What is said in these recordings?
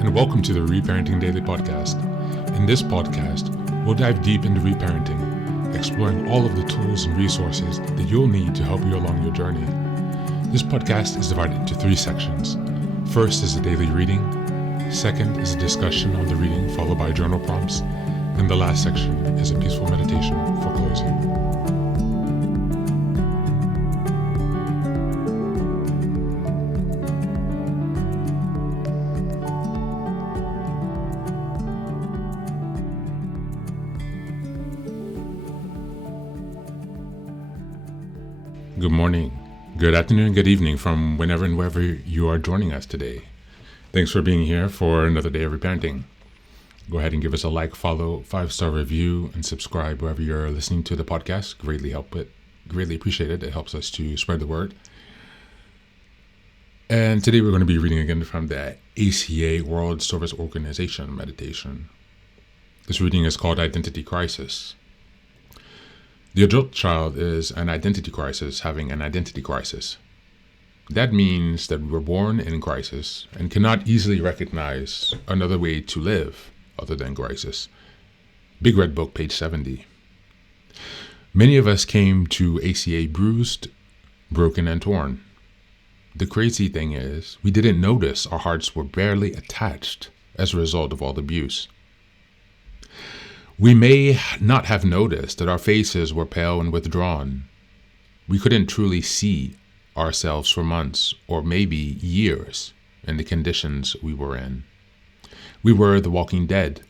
and welcome to the Reparenting Daily podcast. In this podcast, we'll dive deep into reparenting, exploring all of the tools and resources that you'll need to help you along your journey. This podcast is divided into 3 sections. First is a daily reading. Second is a discussion on the reading followed by journal prompts. And the last section is a peaceful meditation for closing. Good morning, good afternoon, good evening from whenever and wherever you are joining us today. Thanks for being here for another day of reparenting. Go ahead and give us a like, follow, 5-star review, and subscribe wherever you're listening to the podcast. Greatly appreciate it. It helps us to spread the word. And today we're going to be reading again from the ACA World Service Organization meditation. This reading is called Identity Crisis. The adult child is an identity crisis having an identity crisis. That means that we were born in crisis and cannot easily recognize another way to live other than crisis. Big Red Book, page 70. Many of us came to ACA bruised, broken, and torn. The crazy thing is, we didn't notice our hearts were barely attached as a result of all the abuse. We may not have noticed that our faces were pale and withdrawn. We couldn't truly see ourselves for months or maybe years in the conditions we were in. We were the walking dead,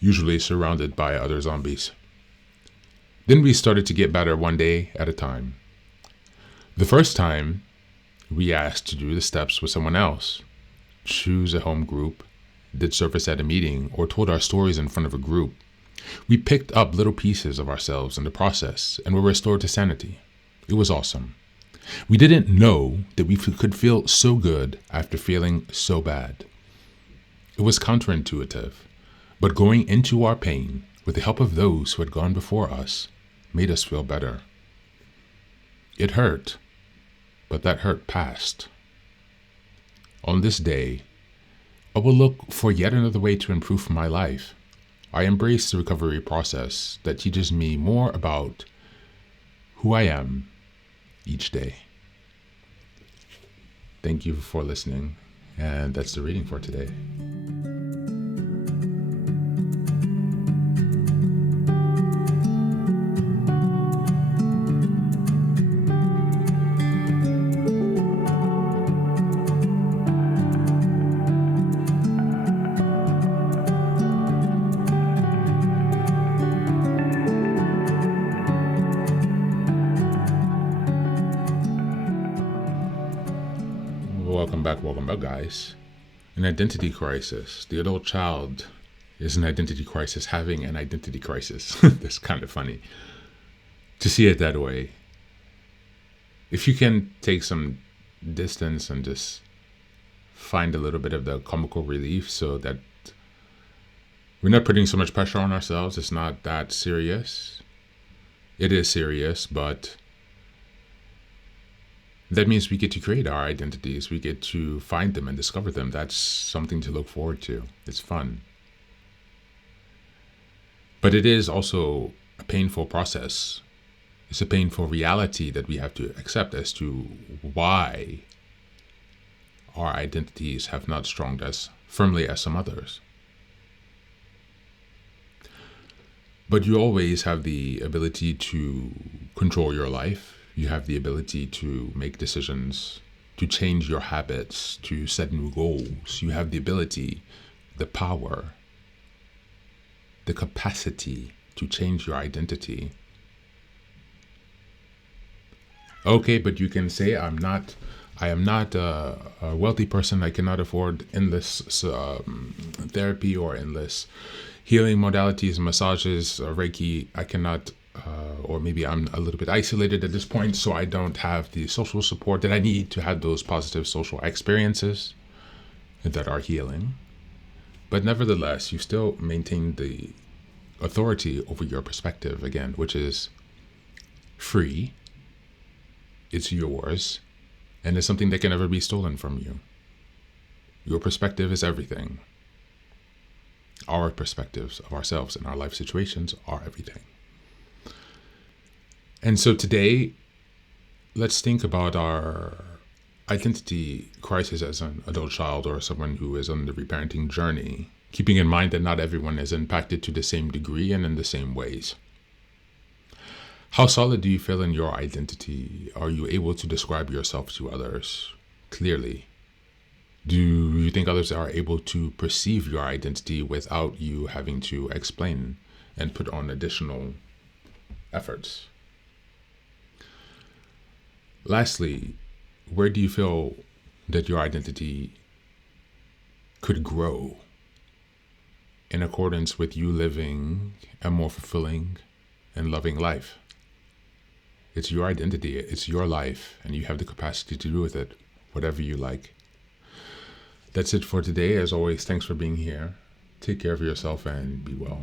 usually surrounded by other zombies. Then we started to get better one day at a time. The first time, we asked to do the steps with someone else, choose a home group, did service at a meeting, or told our stories in front of a group. We picked up little pieces of ourselves in the process and were restored to sanity. It was awesome. We didn't know that we could feel so good after feeling so bad. It was counterintuitive, but going into our pain with the help of those who had gone before us made us feel better. It hurt, but that hurt passed. On this day, I will look for yet another way to improve my life. I embrace the recovery process that teaches me more about who I am each day. Thank you for listening, and that's the reading for today. Welcome back, guys. An identity crisis. The adult child is an identity crisis having an identity crisis. That's kind of funny to see it that way. If you can take some distance and just find a little bit of the comical relief so that we're not putting so much pressure on ourselves, it's not that serious. It is serious, but that means we get to create our identities. We get to find them and discover them. That's something to look forward to. It's fun. But it is also a painful process. It's a painful reality that we have to accept as to why our identities have not strung as firmly as some others. But you always have the ability to control your life. You have the ability to make decisions, to change your habits, to set new goals. You have the ability, the power, the capacity to change your identity. Okay, but you can say, I am not a wealthy person. I cannot afford endless therapy or endless healing modalities, massages, Reiki. I cannot or maybe I'm a little bit isolated at this point, so I don't have the social support that I need to have those positive social experiences that are healing. But nevertheless, you still maintain the authority over your perspective, again, which is free, it's yours, and it's something that can never be stolen from you. Your perspective is everything. Our perspectives of ourselves and our life situations are everything. And so today, let's think about our identity crisis as an adult child or someone who is on the reparenting journey, keeping in mind that not everyone is impacted to the same degree and in the same ways. How solid do you feel in your identity? Are you able to describe yourself to others clearly? Do you think others are able to perceive your identity without you having to explain and put on additional efforts? Lastly, where do you feel that your identity could grow in accordance with you living a more fulfilling and loving life? It's your identity, it's your life, and you have the capacity to do with it whatever you like. That's it for today. As always, thanks for being here. Take care of yourself and be well.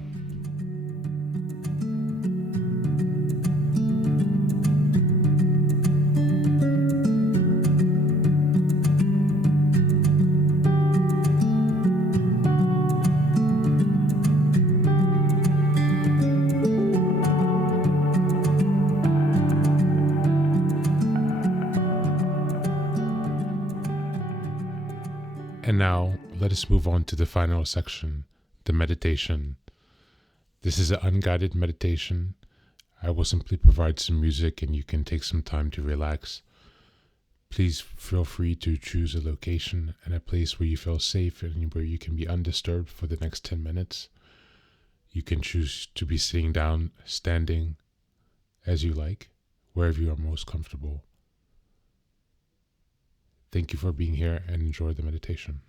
And now, let us move on to the final section, the meditation. This is an unguided meditation. I will simply provide some music and you can take some time to relax. Please feel free to choose a location and a place where you feel safe and where you can be undisturbed for the next 10 minutes. You can choose to be sitting down, standing, as you like, wherever you are most comfortable. Thank you for being here and enjoy the meditation.